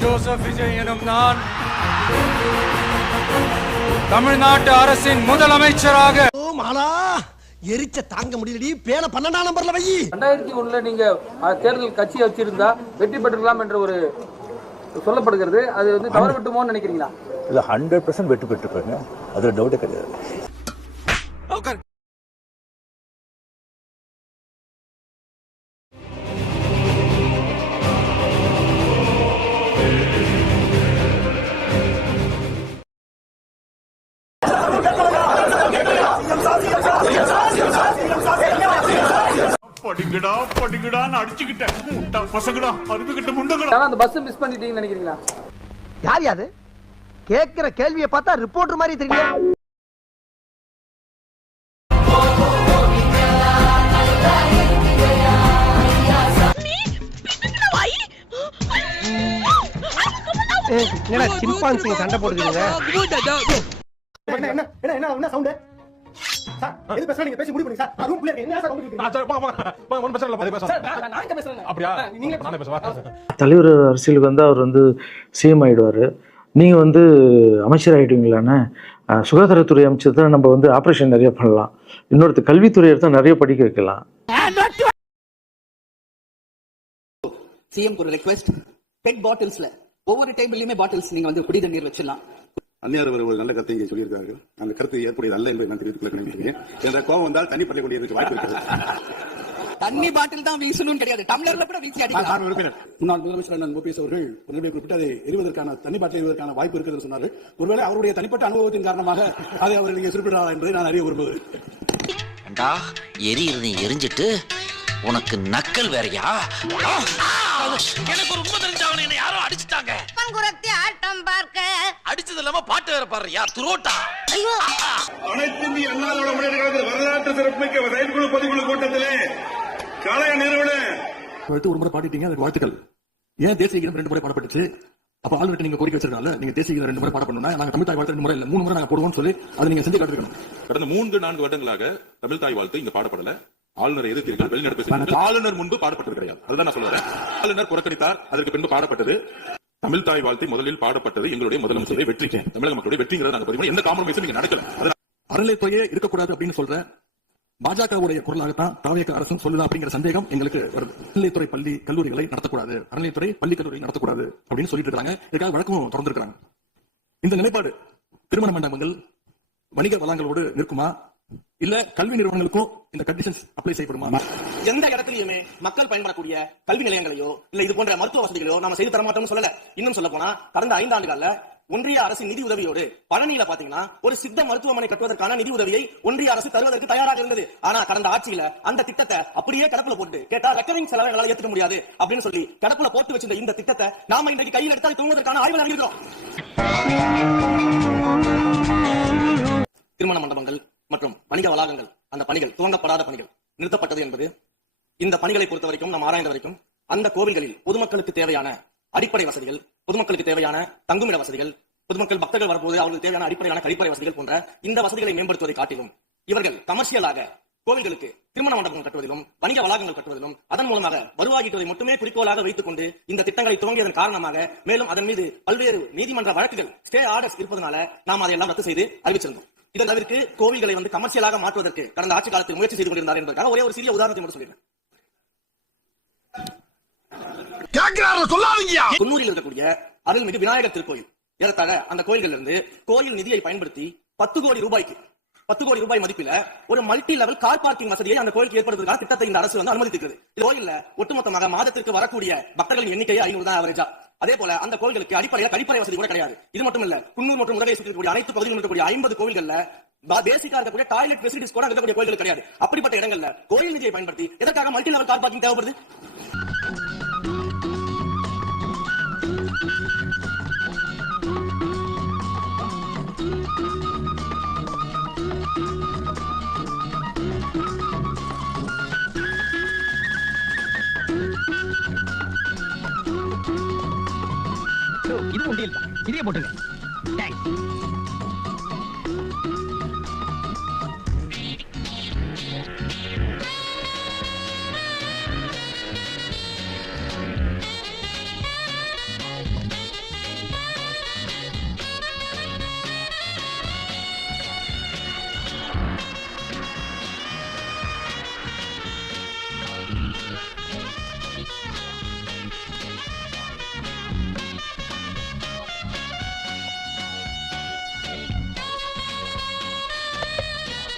Joseph Vijay எனும் நான் தமிழ்நாட்டு அரசின் முதலமைச்சராக எரிச்ச தாங்க முடியலடி பேன 12ஆம் நம்பர்ல வை. 2001 நீங்க தேர்தல் கட்சி வச்சிருந்தா வெற்றி பெற்றிருக்கலாம் என்ற ஒரு சொல்லப்படுகிறது. அது வந்து தவறு விட்டுமோன்னு நினைக்கிறீங்களா? இல்ல 100% வெற்றி பெற்றிருப்பாங்க, அதுல டவுட்டே கிடையாது. அந்த பஸ் மிஸ் பண்ணிட்டீங்கன்னு நினைக்கிறீங்களா? யார் யாது கேக்குற கேள்வியை பார்த்தா ரிப்போர்ட்டர் மாதிரி தெரியல. என்னடா சிம்பான்சி சண்டை போடுறீங்க? என்ன சவுண்ட் சார்? எது பேசற நீங்க பேசி முடிவு பண்ணுங்க சார். ரூம் குள்ள என்ன சார் உங்களுக்கு? சார் போங்க ஒன் பேசறல பாதி பேசலாம். நான் எங்க பேசுறேன்? அப்படியே நீங்க நானே பேசுவா. தலைவர் அரசியலுக்கு வந்து அவர் வந்து சிஎம் ஆயிடுவாரு. நீங்க வந்து அமைச்சர் ஆயிடுவீங்களானே. சுகாதாரத்துறை அமைச்சர் தான் நம்ம வந்து ஆபரேஷன் நிறைய பண்ணலாம். இன்னொருத்த கல்வித்துறை எடுத்தா நிறைய படிக்க வைக்கலாம். சிஎம் ஒரு ரெக்வெஸ்ட், பெட் பாட்டில்ஸ்ல ஒவ்வொரு டேபிள்லயுமே பாட்டில்ஸ் நீங்க வந்து குடி தண்ணீர் வச்சிடலாம். அந்நியார் ஒரு நல்ல கருத்தை இங்கே சொல்லியிருக்காங்க. அந்த கருத்து ஏற்புடையது அல்ல என்பதை நான் தெரிவித்துக் கொள்கிறேன். என்ற கோபம் வந்தால் தண்ணி பற்ற கொண்டிருக்க வாய்ப்பு இருக்கிறது. தண்ணி பாட்டில் தான் வீசணும் கிடையாது, டம்ளர்ல கூட வீசி அடிக்கலாம். முன்னாள் முதலமைச்சர் அண்ணன் ஓபிஎஸ் அவர்கள் குறிப்பிட்டு அதை எரிவதற்கான தண்ணி பாட்டில் எரிவதற்கான வாய்ப்பு இருக்கிறது சொன்னார்கள். ஒருவேளை அவருடைய தனிப்பட்ட அனுபவத்தின் காரணமாக அதை அவர் நீங்க குறிப்பிடலாம் என்பதை நான் அறிய விரும்புகிறேன். எரியிறதை எரிஞ்சிட்டு உனக்கு நக்கல் வேறையா? எனக்கு ஒரு உண்மை தெரிஞ்சவங்க என்ன யாரோ அடிச்சுட்டாங்க. பங்குரத்தி ஆட்டம் பார்க்க அடிச்சது இல்லாம பாட்டு வேற பாடுறியா துரோட்டா? அனைத்து இந்திய அண்ணா திராவிட முன்னேற்ற கழகத்தின் வரலாற்று சிறப்புமிக்க செயற்குழு பொதுக்குழு கூட்டத்திலே கலைய நிறுவனம் ஒரு முறை பாடிட்டீங்க, அதுக்கு வாழ்த்துக்கள். ஏன் தேசிய கீதம் 2 முறை பாடப்பட்டுச்சு? அப்ப ஆளுநர் நீங்க கோரிக்கை வச்சிருக்காங்க, நீங்க தேசிய கீதம் 2 முறை பாட பண்ணணும்னா நாங்க தமிழ் தாய் வாழ்த்து 2 முறை இல்ல 3 முறை நாங்க போடுவோம்னு சொல்லி அதை நீங்க செஞ்சு காட்டுறீங்க. கடந்த 3-4 வருடங்களாக தமிழ் தாய் வாழ்த்து இங்க பாடப்படல. ஆளுநரை எதிர்த்தீர்கள், வெளிநடப்பு ஆளுநர் முன்பு பாடப்பட்டது கிடையாது. அதுதான் நான் சொல்றேன். ஆளுநர் புறக்கணித்தார், அதற்கு பின்பு பாடப்பட்டது. தமிழ் தாய் வாழ்த்தை முதலில் பாடப்பட்டது எங்களுடைய முதலமைச்சரை வெற்றிக்கு, தமிழக மக்களுடைய வெற்றிங்கிறத நாங்க பதிவு. எந்த காம்ப்ரமைஸும் நீங்க நடக்கல. அறநிலைத்துறையே இருக்கக்கூடாது அப்படின்னு சொல்ற பாஜகவுடைய குரலாகத்தான் தாவேக அரசும் சொல்லுதா அப்படிங்கிற சந்தேகம் எங்களுக்கு வருது. அறநிலைத்துறை பள்ளி கல்லூரிகளை நடத்தக்கூடாது, அறநிலைத்துறை பள்ளி கல்லூரி நடத்தக்கூடாது அப்படின்னு சொல்லிட்டு இருக்காங்க. இதுக்காக வழக்கம் தொடர்ந்திருக்காங்க. இந்த நிலைப்பாடு திருமண மண்டபங்கள் வணிக வளங்களோடு நிற்குமா, இல்ல கல்வி நிறுவனங்களுக்கும் இந்த கண்டிஷன்ஸ் அப்ளை செய்யப்படுமா? எந்த இடத்துலயுமே மக்கள் பயன்படக்கூடிய கல்வி நிலையங்களையோ இல்ல இது போன்ற மருத்துவ வசதிகளையோ நாம செய்து தரமாட்டோம்னு சொல்லல. இன்னும் சொல்ல போனா கடந்த 5 ஆண்டுகள்ல ஒன்றிய அரசின் நிதி உதவியோடு பழனியில பாத்தீங்கன்னா ஒரு சித்த மருத்துவமனை கட்டுவதற்கான நிதி உதவியை ஒன்றிய அரசு தருவதற்கு தயாராக இருந்தது. ஆனா கடந்த ஆட்சியில அந்த திட்டத்தை அப்படியே கடப்புல போட்டு கேட்டா ரெக்கரிங் செலவை எங்களால ஏத்துக்க முடியாது அப்படின்னு சொல்லி கடப்புல போட்டு வச்சிருந்த இந்த திட்டத்தை நாம இன்றைக்கு கையில் எடுத்தால் தூங்குவதற்கான ஆய்வு நடக்கிறோம். திருமண மண்டபங்கள் மற்றும் வணிக வளாகங்கள், அந்த பணிகள் துவங்கப்படாத பணிகள் நிறுத்தப்பட்டது என்பது இந்த பணிகளை பொறுத்த வரைக்கும் நாம் ஆராய்ந்த வரைக்கும் அந்த கோவில்களில் பொதுமக்களுக்கு தேவையான அடிப்படை வசதிகள், பொதுமக்களுக்கு தேவையான தங்குமிட வசதிகள், பொதுமக்கள் பக்தர்கள் வரும்போது அவர்களுக்கு தேவையான அடிப்படையான கழிப்பறை வசதிகள் போன்ற இந்த வசதிகளை மேம்படுத்துவதை காட்டிலும் இவர்கள் கமர்ஷியலாக கோவில்களுக்கு திருமண மண்டபம் கட்டுவதிலும் வணிக வளாகங்கள் கட்டுவதிலும் அதன் மூலமாக வருவாய்களை மட்டுமே குறிக்கோளாக வைத்துக் கொண்டு இந்த திட்டங்களை துவங்கியதன் காரணமாக மேலும் அதன் மீது பல்வேறு நீதிமன்ற வழக்குகள் ஸ்டே ஆர்டர்ஸ் இருப்பதனால நாம் அதையெல்லாம் ரத்து செய்து அறிவிச்சிருந்தோம். இதன் அளவிற்கு கோவில்களை வந்து கமர்ஷியலாக மாற்றுவதற்கு கடந்த ஆட்சி காலத்தில் முயற்சி செய்து கொண்டிருந்தார் என்பதற்காக ஒரே ஒரு சிறிய உதாரணத்தை மட்டும் சொல்லிடுறேன். குன்னூரில் இருக்கக்கூடிய அருள்மிகு விநாயகர் திருக்கோயில், ஏறத்தாழ அந்த கோயில்கள் இருந்து கோயில் நிதியை பயன்படுத்தி 10 கோடி ரூபாய்க்கு 10 கோடி ரூபாய் மதிப்பில ஒரு மல்டி லெவல் கார் பார்க்கிங் வசதியை அந்த கோயிலுக்கு ஏற்படுவதற்கான திட்டத்தை இந்த அரசு வந்து அனுமதித்திருக்கிறது. கோயில்ல ஒட்டுமொத்தமாக மாதத்திற்கு வரக்கூடிய பக்தர்களின் எண்ணிக்கை 500 தான் அவரேஜா. அதே போல அந்த கோயில்களுக்கு அடிப்படையில் கழிப்பறை வசதி கூட கிடையாது. இது மட்டும் இல்ல, குன்னூர் மற்றும் உலகை சுற்றக்கூடிய அனைத்து பகுதிகளில் இருக்கக்கூடிய 50 கோயில்கள்ல பேசிக்கா இருக்கக்கூடிய டாய்லெட் ஃபெசிலிட்டிஸ் கூட இருக்கக்கூடிய கோயில்கள் கிடையாது. அப்படிப்பட்ட இடங்கள்ல கோயில் நிதியை பயன்படுத்தி எதற்காக மல்டி லெவல் கார் பார்க்கிங் தேவைப்படுது? இது உண்டியல் இதே போட்டுங்க.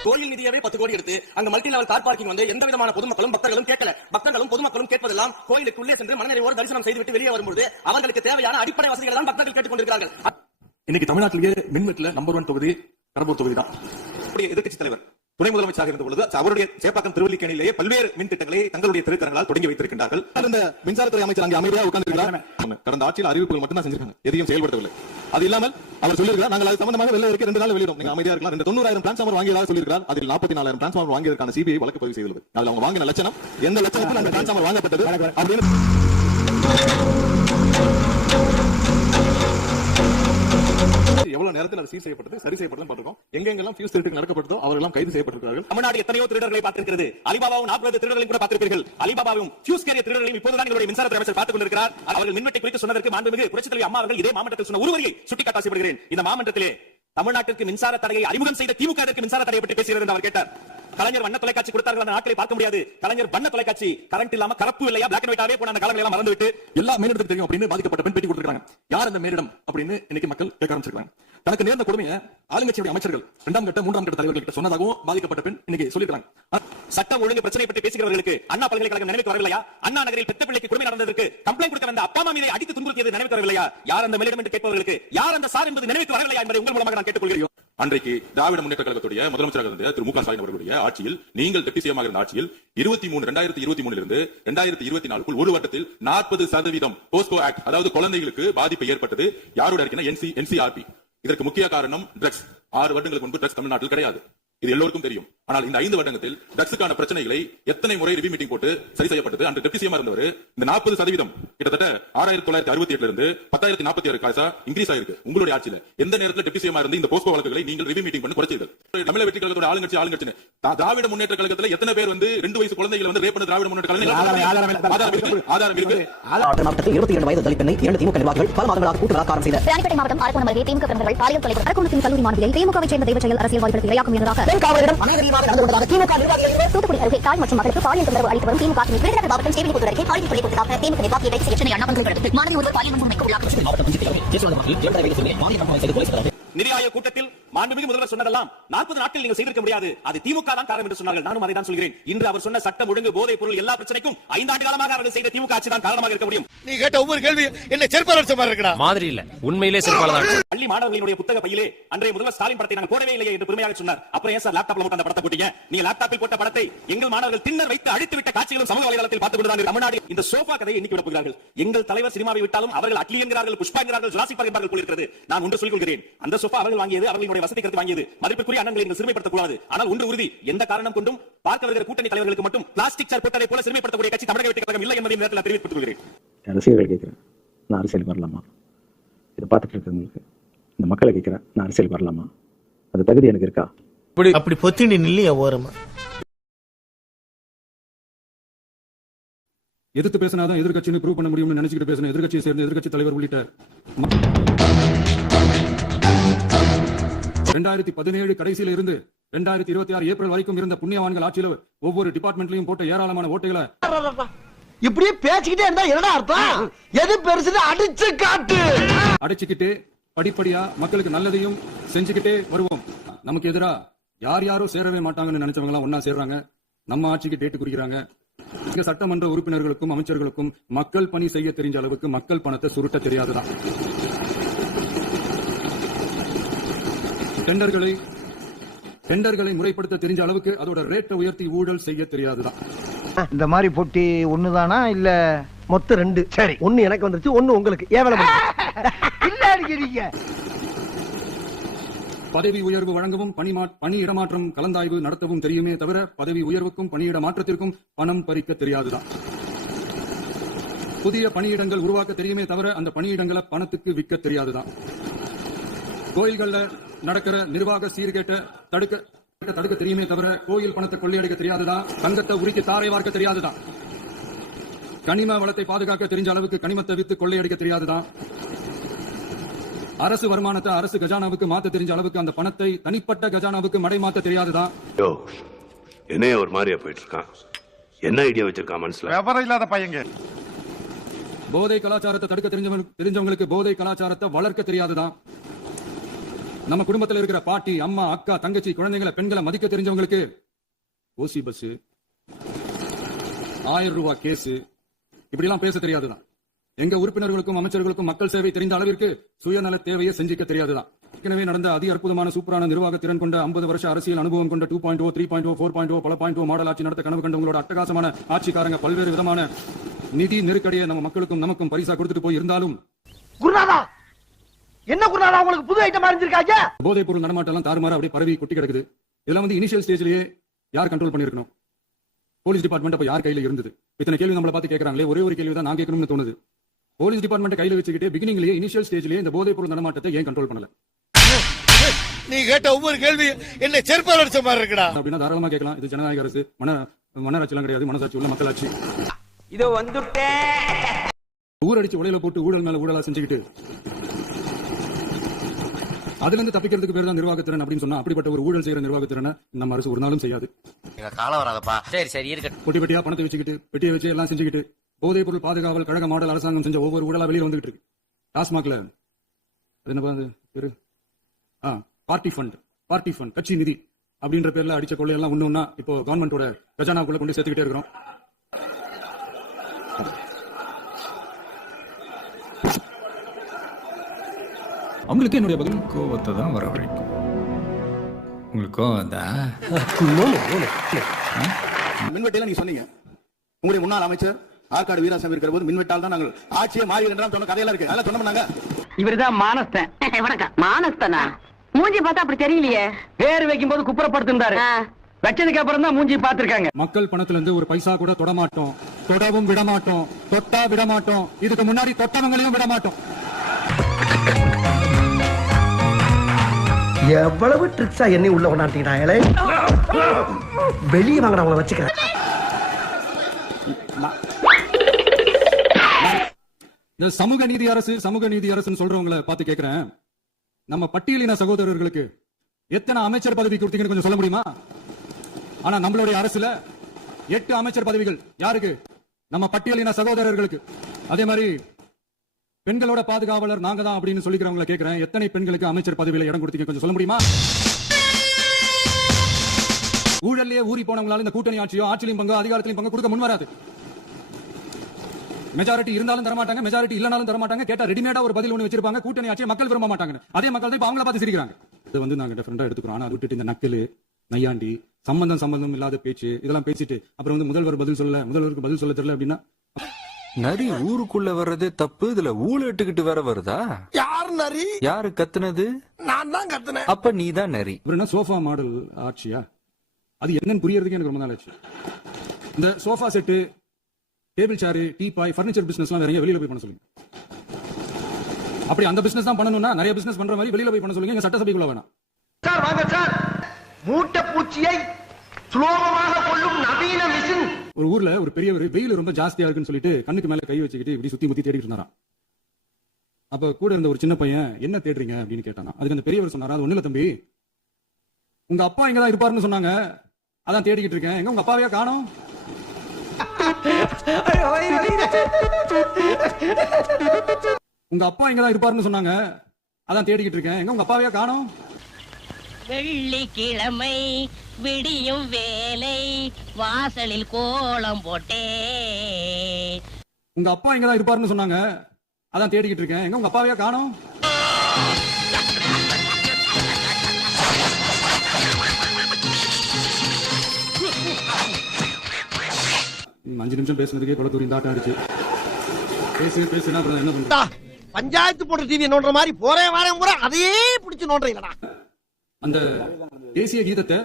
கோயில் நிதியவே 10 கோடி எடுத்து அங்க மல்டி லெவல் கார் பார்க்கிங் வந்து எந்த விதமான பொதுமக்களும் பக்தர்களும் கேட்கல. பக்தர்களும் பொதுமக்களும் கேட்பதெல்லாம் கோயிலுக்குள்ளே சென்று மனநிறைவோடு தரிசனம் செய்துவிட்டு வெளியே வரும்போது அவர்களுக்கு தேவையான அடிப்படை வசதிகளை தான் பக்தர்கள் கேட்டுக் கொண்டிருக்கிறார்கள். இன்னைக்கு தமிழ்நாட்டிலேயே மின்வெட்டுல நம்பர் 1 தொகுதி கடம்பூர் தொகுதி தான். எதிர்க்கட்சி தலைவர் துணை முதலமைச்சராக இருந்த பொழுது அவருடைய சேப்பாக்கம் திருவல்லிக்கேணியிலேயே பல்வேறு மின் திட்டங்களை தங்களுடைய திருக்கரங்களால் தொடங்கி வைத்திருக்கின்றார்கள். அந்த மின்சாரத்துறை அமைச்சர் அங்கே அமைதியாக உட்கார்ந்து கடந்த ஆட்சியில் அறிவிப்புகள் மட்டும் தான் செஞ்சிருக்காங்க, எதையும் செயல்படுத்தவில்லை. அது இல்லாமல் அவர் சொல்லியிருக்கிறார், நாங்கள் அது சம்பந்தமாக வெளில வரைக்கும் 2 நாள் வெளியிடும், நீங்க அமைதியா இருக்கலாம். 90,000 டிரான்ஸ்ஃபார்மர் வாங்கியதாக சொல்லியிருக்கிறார். அதில் 44,000 டிரான்ஸ்ஃபார்மர் வாங்கியதற்கான சிபிஐ வழக்கு பதிவு செய்துள்ளது. அதில் அவங்க வாங்கின லட்சணம், எந்த லட்சணத்தில் அந்த டிரான்ஸ்ஃபார்மர் வாங்கப்பட்டது அப்படின்னு எவ்வளவு நேரத்தில் அது சீர் செய்யப்பட்டது, சரி செய்யப்பட்டது பார்த்திருக்கோம். எங்கெல்லாம் ஃபியூஸ் திருட்டு நடக்கப்பட்டதோ அவரெல்லாம் கைது செய்யப்பட்டிருக்கிறார்கள். தமிழ்நாடு எத்தனையோ திருடர்களை பார்த்திருக்கிறது. அலிபாபாவும் 40 திருடர்களையும் கூட பார்த்திருப்பீர்கள். அலிபாபாவும் ஃபியூஸ் கேரிய திருடர்களையும் இப்போதுதான் எங்களுடைய மின்சாரத்துறை அமைச்சர் பார்த்துக் கொண்டிருக்கிறார். அவர்கள் மின்வெட்டை குறித்து சொன்னதற்கு மாண்புமிகு புரட்சித் தலைவி அம்மா அவர்கள் இதே மாமன்றத்தில் சொன்ன ஒரு வரியை சுட்டிக்காட்ட ஆசைப்படுகிறேன். இந்த மாமன்றத்திலே தமிழ்நாட்டிற்கு மின்சார தடையை அறிமுகம் செய்த திமுக மின்சார தடையை பற்றி பேசுகிறது என்று அவர் கேட்டார். கலைஞர் வண்ண தொலைக்காட்சி கொடுத்தார்கள், அந்த நாட்களை பார்க்க முடியாது. கலைஞர் வண்ண தொலைக்காட்சி கரண்ட் இல்லாம கலப்பு இல்லையா பிளாக் அண்ட் ஒயிட்டாவே போன அந்த காலங்களை எல்லாம் மறந்துவிட்டு எல்லா மேலிடத்துக்கு தெரியும் அப்படின்னு பாதிக்கப்பட்ட பெண் பேட்டி கொடுத்திருக்காங்க. யார் அந்த மேலிடம் அப்படின்னு இன்னைக்கு மக்கள் கேட்க ஆரம்பிச்சிருக்காங்க. தனக்கு நேர்ந்த கொடுமையை ஆளுங்கட்சியுடைய அமைச்சர்கள் 2ஆம் கட்ட 3ஆம் கட்ட தலைவர்கள் சொன்னதாகவும் பாதிக்கப்பட்ட பெண் இன்னைக்கு சொல்லிருக்காங்க. சட்டம் ஒழுங்கு பிரச்சனை பற்றி பேசுகிறவர்களுக்கு அண்ணா பல்கலைக்கழகம் நினைவுக்கு வரவில்லையா? அண்ணா நகரில் பெத்த பிள்ளைக்கு கொடுமை நடந்ததற்கு கம்ப்ளைண்ட் கொடுக்க வந்த அப்பா அம்மா மீதை அடித்து துன்புறுத்தியது நினைவுக்கு வரவில்லையா? யார் அந்த மேலிடம் என்று கேட்பவர்களுக்கு யார் அந்த சார் என்பது நினைவுக்கு வரவில்லையா என்பதை உங்கள் மூலமாக நான் கேட்டுக்கொள்கிறேன். அன்றைக்கு திராவிட முன்னேற்ற கழகத்துடைய முதலமைச்சராக இருந்த திரு மு.க. ஸ்டாலின் அவர்களுடைய ஆட்சியில், நீங்கள் டெப்டி சிஎம் இருந்த ஆட்சியில் 2023 இருந்து 2024 ஒரு வருடத்தில் 40% போஸ்கோ ஆக்ட், அதாவது குழந்தைகளுக்கு பாதிப்பு ஏற்பட்டது. யாரோட இருக்குன்னா NCRP. இதற்கு முக்கிய காரணம் ட்ரக்ஸ். 6 வருடங்களுக்கு முன்பு ட்ரக்ஸ் தமிழ்நாட்டில் கிடையாது, இது எல்லோருக்கும் தெரியும். ஆனால் இந்த 5 வருடத்தில் ட்ரக்ஸுக்கான பிரச்சனைகளை எத்தனை முறை ரிவ்யூ மீட்டிங் போட்டு சரி செய்யப்பட்டது. அன்று டெப்டி சிஎம் இருந்தவர் இந்த 40% கிட்டத்தட்ட 6,968 இருந்து 10,046 காசா இன்க்ரீஸ் ஆயிருக்கு. உங்களுடைய ஆட்சியில் எந்த நேரத்தில் டெப்டி சிஎம் இருந்து இந்த போஸ்கோ வழக்குகளை நீங்கள் ரிவ்யூ மீட்டிங் பண்ணி குறைச்சீர்கள்? தமிழக வெற்றி கழகத்தோட ஆளுங்கட்சி திராவிட முன்னேற்ற கழகத்தில் எத்தனை பேர் 2 வயசு குழந்தைகளை ரேப் பண்ண திராவிட முன்னேற்ற கழகம் ஆதாரம் இருக்கு. 22 வயது தலித் பெண்ணை 2 திமுக நிர்வாகிகள் பல மாதங்களாக கூட்டு பலாத்காரம் செய்த ராணிப்பேட்டை மாவட்டம் அரக்கோணம் அருகே திமுக பிரமுகர்கள் பாலியல் தொலைப்பு அரக்கோணத்தின் கல்லூரி மாணவியை திமுகவை சேர்ந்த தெய்வ செயல் அரசியல்வாதிகளுக்கு இரையாக்கும் என்பதாக காவலரிடம் அநேகமாக நடந்து கொண்டதாக திமுக நிர்வாகிகள் தூத்துக்குடி அருகே தாய் மற்றும் மகளுக்கு பாலியல் தொந்தரவு அளித்து வரும் திமுக விருதுநகர் மாவட்டம் சேவிலிபுத்தூர் அருகே பாலியல் தொலை கொடுத்ததாக திமுக நிர்வாகியை கைது செய்ய சென்னை அண்ணா பல்கலைக்கழகத்தில் மாணவி ஒருவர் பாலியல் வன்கொடுமைக்கு உள்ளாக்கப்பட்டது. நிதியாய கூட்டத்தில் மாண்புமிகு முதல்வர் சொன்னதெல்லாம் 40 நாட்கள் நீங்கள் செய்திருக்க முடியாது, அது திமுக தான் காரணம் என்று சொன்னார்கள். நானும் அதை தான் சொல்கிறேன். இன்று அவர் சொன்ன சட்டம் ஒழுங்கு போதைப் பொருள் எல்லா பிரச்சனைக்கும் 5 ஆண்டு காலமாக அவர்கள் செய்த திமுக ஆட்சி தான் காரணமாக இருக்க முடியும். நீ கேட்ட ஒவ்வொரு கேள்வி என்ன செருப்பால அடிச்ச மாதிரி இருக்கடா. மாதிரி இல்ல, உண்மையிலே செருப்பால தான். பள்ளி மாணவர்களுடைய புத்தக பையிலே அன்றைய முதல்வர் ஸ்டாலின் படத்தை நாங்கள் போடவே இல்லையே என்று பெருமையாக சொன்னார். அப்புறம் ஏன் சார் லேப்டாப்ல போட்டு அந்த படத்தை போட்டீங்க? நீங்க லேப்டாப்பில் போட்ட படத்தை எங்கள் மாணவர்கள் திண்ணர் வைத்து அழித்து விட்ட காட்சிகளும் சமூக வலைதளத்தில் பார்த்துக் கொண்டுதான் தமிழ்நாடு இந்த சோஃபா கதையை எண்ணிக்கை விட போகிறார்கள். எங்கள் தலைவர் சினிமாவை விட்டாலும் அவர்கள் அட்லி என்கிறார்கள், புஷ்பா என்கிறார்கள், ஜுராசிக் பார்க் என்பார்கள் போல் இருக்கிறது. நான் ஒன்று சொல்லிக் கொள்கிறேன், அந்த சோஃபா அவர்கள் வாங்கியது, அவர்களுடைய வசதி கருத்து வாங்கியது. மதிப்பிற்குரிய அண்ணன்களை நீங்கள் சிறுமைப்படுத்தக்கூடாது. ஆனால் ஒன்று உறுதி, எந்த காரணம் கொண்டும் பார்க்க வருகிற கூட்டணி தலைவர்களுக்கு மட்டும் பிளாஸ்டிக் சேர் போட்டதை போல சிறுமைப்படுத்தக்கூடிய கட்சி தமிழக வெற்றி கழகம் இல்லை என்பதை இந்த நேரத்தில் தெரிவித்துக் கொள்கிறேன். அரசியல் கேட்கிறேன், நான் அரசியல் வரலாமா? இதை பார்த்துட்டு இருக்கிறவங்களுக்கு, இந்த மக்களை கேட்கிறேன், நான் அரசியல் வரலாமா? அது தகுதி எனக்கு இருக்கா? அப்படி பொத்தினி நில்லையா ஓரமா? எதிர்த்து பேசினாதான் எதிர்கட்சின்னு ப்ரூவ் பண்ண முடியும்னு நினைச்சுக்கிட்டு பேசின எதிர்கட்சியை சேர்ந்த எதிர்கட்சி தலைவர் உள்ளிட்ட 2017 கடைசியில இருந்து 2026 ஏப்ரல் வரைக்கும் இருந்த புண்ணியவான்கள் ஆட்சியில ஒவ்வொரு டிபார்ட்மெண்ட்லயும் போட்ட ஏராளமான ஓட்டைகளை இப்படியே பேசிக்கிட்டே இருந்தா என்னடா அர்த்தம்? எது பெருசுன்னு அடிச்சு காட்டு. அடைச்சுக்கிட்டு படிப்படியா மக்களுக்கு நல்லதையும் செஞ்சுக்கிட்டே வருவோம். நமக்கு எதிரா யார் யாரும் சேரவே மாட்டாங்கன்னு நினைச்சவங்க எல்லாம் ஒன்னா சேர்றாங்க. நம்ம ஆட்சிக்கு டேட்டு குறிக்கிறாங்க. சட்டமன்ற உறுப்பினர்களுக்கும் அமைச்சர்களுக்கும் மக்கள் பணி செய்ய தெரிஞ்ச அளவுக்கு மக்கள் பணத்தை சுருட்ட தெரியாதுதான். டெண்டர்களை முறைப்படுத்த தெரிஞ்ச அளவுக்கு அதோட ரேட்டை உயர்த்தி ஊழல் செய்ய தெரியாதுதான். இந்த மாதிரி போட்டி ஒண்ணுதானா இல்ல மொத்தம் 2? சரி, ஒண்ணு எனக்கு வந்துருச்சு, ஒண்ணு உங்களுக்கு. ஏன் இல்ல அடிக்கிறீங்க. பதவி உயர்வு வழங்கவும் பணி இடமாற்றம் கலந்தாய்வு நடத்தவும் தெரியுமே தவிர பதவி உயர்வுக்கும் பணியிட மாற்றத்திற்கும் பணம் பறிக்க தெரியாதுதான். புதிய பணியிடங்கள் உருவாக்க தெரியுமே தவிர அந்த பணியிடங்களை பணத்துக்கு விற்க தெரியாதுதான். கோயில்கள்ல நடக்கிற நிர்வாக சீர்கேட்ட தடுக்க தெரியுமே தவிர கோயில் பணத்தை கொள்ளையடிக்க தெரியாதுதான். தங்கத்தை உரிக்க தாரை வார்க்க தெரியாதுதான். கனிம வளத்தை பாதுகாக்க தெரிஞ்ச அளவுக்கு கனிமத்தை வித்து கொள்ளையடிக்க தெரியாதுதான். அரசு வருமானத்தை அரசு கஜானாவுக்கு மாத்த தெரிஞ்ச அளவுக்கு அந்த பணத்தை தனிப்பட்ட கஜானாவுக்கு மடை மாத்த தெரியாதுதான். என்ன ஒரு மாதிரியா போயிட்டு இருக்கான்? என்ன ஐடியா வச்சிருக்கான் மனசுல? விவரம் இல்லாத பையங்க. போதை கலாச்சாரத்தை தடுக்க தெரிஞ்சவங்களுக்கு போதை கலாச்சாரத்தை வளர்க்க தெரியாதுதான். நம்ம குடும்பத்துல இருக்கிற பாட்டி, அம்மா, அக்கா, தங்கச்சி, குழந்தைகளை, பெண்களை மதிக்க தெரிஞ்சவங்களுக்கு ஓசி பஸ், 1000 ரூபாய் கேஸ், இப்படி எல்லாம் பேச தெரியாதுதான். எங்க உறுப்பினர்களுக்கும் அமைச்சர்களுக்கும் மக்கள் சேவை தெரிந்த அளவிற்கு சுயநல தேவையை செஞ்சிக்க தெரியாதுதான். ஏற்கனவே நடந்த அதி அற்புதமான சூப்பரான நிர்வாக திறன் கொண்ட 50 வருஷ அரசியல் அனுபவம் கொண்ட 2.0, 3.0, 4.0, பல 0.0 மாடல் ஆட்சி நடத்த கனவு கண்டவங்களோட அட்டகாசமான ஆட்சிக்காரங்க பல்வேறு விதமான நிதி நெருக்கடியை நம்ம மக்களுக்கும் நமக்கும் பரிசா கொடுத்துட்டு போய் இருந்தாலும் குருநாதா என்ன குருநாதா உங்களுக்கு புது ஐட்டம் அறிஞ்சிருக்காங்க? போதைப் பொருள் நடமாட்டம் எல்லாம் தாறுமாறா அப்படியே பரவி கொட்டி கிடக்குது. இதெல்லாம் வந்து இனிஷியல் ஸ்டேஜ்லயே யார் கண்ட்ரோல் பண்ணிருக்கணும்? போலீஸ் டிபார்ட்மெண்ட் அப்ப யார் கையில இருந்தது? இத்தனை கேள்வி நம்மளை பார்த்து கேட்கறாங்களே, ஒரே ஒரு கேள்வி தான் நான் கேட்கணும்னு தோணுது. போலீஸ் டிபார்ட்மெண்ட் கையில வச்சுக்கிட்டு பிகினிங்லயே இனிஷியல் ஸ்டேஜ்லயே இந்த போதைப் பொருள் நடமாட்டத்தை ஏன் கண்ட்ரோல் பண்ணல? நீ கேட்ட ஒவ்வொரு கேள்வி என்ன செருப்பால் அடிச்ச மாதிரி இருக்குடா. அப்படின்னா தாராளமா கேட்கலாம். இது ஜனநாயக அரசு, மனராட்சி எல்லாம் கிடையாது, மனசாட்சி உள்ள மக்களாட்சி. இதோ வந்துட்டேன். ஊரடிச்சு உலையில போட்டு ஊழல் மேல ஊழலா செஞ்சுக்கிட்டு அதுல இருந்து தப்பிக்கிறதுக்கு பேர் தான் நிர்வாகத்திறன் அப்படின்னு சொன்னா, அப்படிப்பட்ட ஒரு ஊழல் செய்யற நிர்வாகத்திறனை நம்ம அரசு ஒரு நாளும் செய்யாது. காலம் வராதப்பா. சரி சரி இருக்கட்டும். பொட்டி பெட்டியா பணத்தை வச்சுக்கிட்டு, பெட்டியை வச்சு எல்லாம் செஞ்சுக்கிட்டு போதைப் பொருள் பாதுகாவல் கழக மாடல் அரசாங்கம் செஞ்ச ஒவ்வொரு ஊழலா வெளியில வந்துகிட்டு இருக்கு. டாஸ்மாக்ல என்னப்பா பேரு, பார்ட்டி ஃபண்ட் கட்சி நிதி அப்படின்ற பேர்ல அடிச்ச கொள்ளையெல்லாம் ஒண்ணு இப்போ கவர்மெண்டோட கஜானாக்குள்ள கொண்டு சேர்த்துக்கிட்டே இருக்கிறோம். அவங்களுக்கு என்னுடைய பதில் கோவத்தை தான் வரவழைக்கும். உங்களுக்கு கோவம் தான். மின்வெட்டில நீங்க சொன்னீங்க, உங்களுடைய முன்னாள் அமைச்சர் ஆற்காடு வீராசாமி இருக்கிற போது மின்வெட்டால் தான் நாங்கள் ஆட்சியை மாறி என்றால் சொன்ன கதையெல்லாம் இருக்கு. அதெல்லாம் சொன்ன பண்ணாங்க. இவர்தான் மானஸ்தன். வணக்கம். மானஸ்தனா? மூஞ்சி பார்த்தா அப்படி தெரியலையே. பேர் வைக்கும் போது குப்புறப்படுத்திருந்தாரு. வச்சதுக்கு அப்புறம் தான் மூஞ்சி பாத்துருக்காங்க. மக்கள் பணத்துல இருந்து ஒரு பைசா கூட தொடமாட்டோம், தொடவும் விடமாட்டோம், தொட்டா விடமாட்டோம், இதுக்கு முன்னாடி தொட்டவங்களையும் விடமாட்டோம். எவ்வளவு ட்ரிக்ஸா என்னை உள்ள கொண்டாட்டீங்களே. வெளியே வாங்க, அவங்கள வச்சுக்கிறேன். இந்த சமூக நீதி அரசுன்னு சொல்றவங்களை பார்த்து கேட்கிறேன், நம்ம பட்டியலின சகோதரர்களுக்கு எத்தனை அமைச்சர் பதவி கொடுத்தீங்கன்னு கொஞ்சம் சொல்ல முடியுமா? ஆனா நம்மளுடைய அரசுல 8 அமைச்சர் பதவிகள் யாருக்கு? நம்ம பட்டியலின சகோதரர்களுக்கு. அதே மாதிரி பெண்களோட பாதுகாவலர் நாங்க தான் அப்படின்னு சொல்லிக்கிறவங்களை கேட்கிறேன், எத்தனை பெண்களுக்கு அமைச்சர் பதவியில இடம் கொடுத்தீங்க கொஞ்சம் சொல்ல முடியுமா? ஊழல்லையே ஊறி போனவங்களால இந்த கூட்டணி ஆட்சியிலும் பங்கு, அதிகாரத்திலும் பங்கு கொடுக்க முன் வராது. மெஜாரிட்டி இருந்தாலும் தர மாட்டாங்க, மெஜாரிட்டி இல்லனாலும் தர மாட்டாங்க. கேட்டா ரெடிமேடா ஒரு பதில் ஒண்ணு வச்சிருப்பாங்க, கூட்டணி ஆட்சியை மக்கள் விரும்ப மாட்டாங்க. அதே மக்கள் தான் அவங்கள பார்த்து சிரிக்கிறாங்க. இது வந்து நாங்க டிஃபரெண்டா எடுத்துக்கிறோம். ஆனா விட்டுட்டு இந்த நக்கலு, நையாண்டி, சம்பந்தம் இல்லாத பேச்சு இதெல்லாம் பேசிட்டு அப்புறம் வந்து முதல்வருக்கு பதில் சொல்ல தெரியல அப்படின்னா, நரி ஊருக்குள்ள வர்றதே தப்பு, இதுல ஊழட்டுக்கிட்டு வேற வருதா? யார் நரி? யாரு கத்துனது? நான் தான் கத்துனேன். அப்ப நீ தான் நரி. சோஃபா மாடல் ஆட்சியா? அது என்னன்னு புரியறதுக்கு எனக்கு ரொம்ப நாள் ஆச்சு. இந்த sofa set, table chair, teapoy, furniture business எல்லாம் வேற வெளியில போய் பண்ண சொல்லுங்க. அப்படி அந்த பிசினஸ் தான் பண்ணணும்னா நிறைய பிசினஸ் பண்ற மாதிரி வெளியில போய் பண்ண சொல்லுங்க. எங்க சட்டசபைக்குள்ள வேணாம். சார் வாங்க சார். மூட்டை பூச்சியை சுலோகமாக கொள்ளும் நவீன மிஷின். ஒரு ஊர்ல ஒரு பெரியவர் வெயில் ரொம்ப ஜாஸ்தியா இருக்குன்னு சொல்லிட்டு கண்ணுக்கு மேல கை வச்சுக்கிட்டு இப்படி சுத்தி முத்தி தேடிட்டு இருந்தாராம். அப்ப கூட இருந்த ஒரு சின்ன பையன் என்ன தேடுறீங்க அப்படின்னு கேட்டானா. அதுக்கு அந்த பெரியவர் சொன்னாரா, அது ஒண்ணு இல்ல தம்பி, உங்க அப்பா இங்கதான் இருப்பாருன்னு சொன்னாங்க, அதான் தேடிக்கிட்டு இருக்கேன். எங்க உங்க அப்பாவையா காணோம்? உங்க அப்பா இங்கதான் இருப்பாருன்னு சொன்னாங்க, அதான் தேடிக்கிட்டு இருக்கேன். எங்க உங்க அப்பாவையா காணோம்? வெள்ளிக்கிழமை விடியும் வேலை வாசலில் கோலம் போட்டே. உங்க அப்பா இங்கதான் இருப்பாருன்னு சொன்னாங்க, அதான் தேடிக்கிட்டு இருக்கேன். எங்க உங்க அப்பாவையா காணோம்? அஞ்சு நிமிஷம் பேசுனதுக்கே கொலத்தூரி தாட்டம் அடிச்சு பேசுனா அப்புறம் என்ன பண்ற? பஞ்சாயத்து போட்ட டிவி நோண்டுற மாதிரி போறேன் வரேன் பூரா அதையே பிடிச்சு நோண்டுறீங்களா? அந்த தேசிய கீதத்தை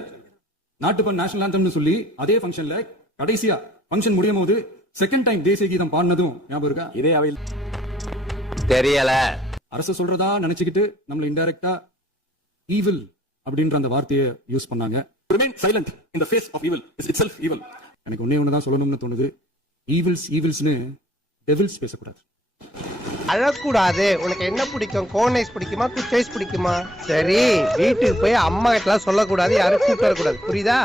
நாட்டுப்பண் நேஷனல் ஆந்தம்னு சொல்லி அதே ஃபங்க்ஷன்ல கடைசியா ஃபங்க்ஷன் முடியும் போது செகண்ட் டைம் தேசிய கீதம் பாடினதும் ஞாபகம் இருக்கா? இதே அவையில் தெரியல. அரசு சொல்றதா நினைச்சுக்கிட்டு நம்மள இன்டைரக்டா ஈவில் அப்படின்ற அந்த வார்த்தையை யூஸ் பண்ணாங்க. Remain silent in the face of evil is itself evil. எனக்கு ஒன்னே ஒண்ணுதான் சொல்லணும்னு தோணுது, ஈவில்ஸ்னு டெவில்ஸ் பேசக்கூடாது. அழக்கூடாது. உனக்கு என்ன பிடிக்கும்? கோன் ஐஸ் பிடிக்குமா, குச் ஐஸ் பிடிக்குமா? சரி, வீட்டுக்கு போய் அம்மா கிட்ட சொல்லக்கூடாது, யாரும் கூப்பிட்டு வரக்கூடாது, புரியுதா?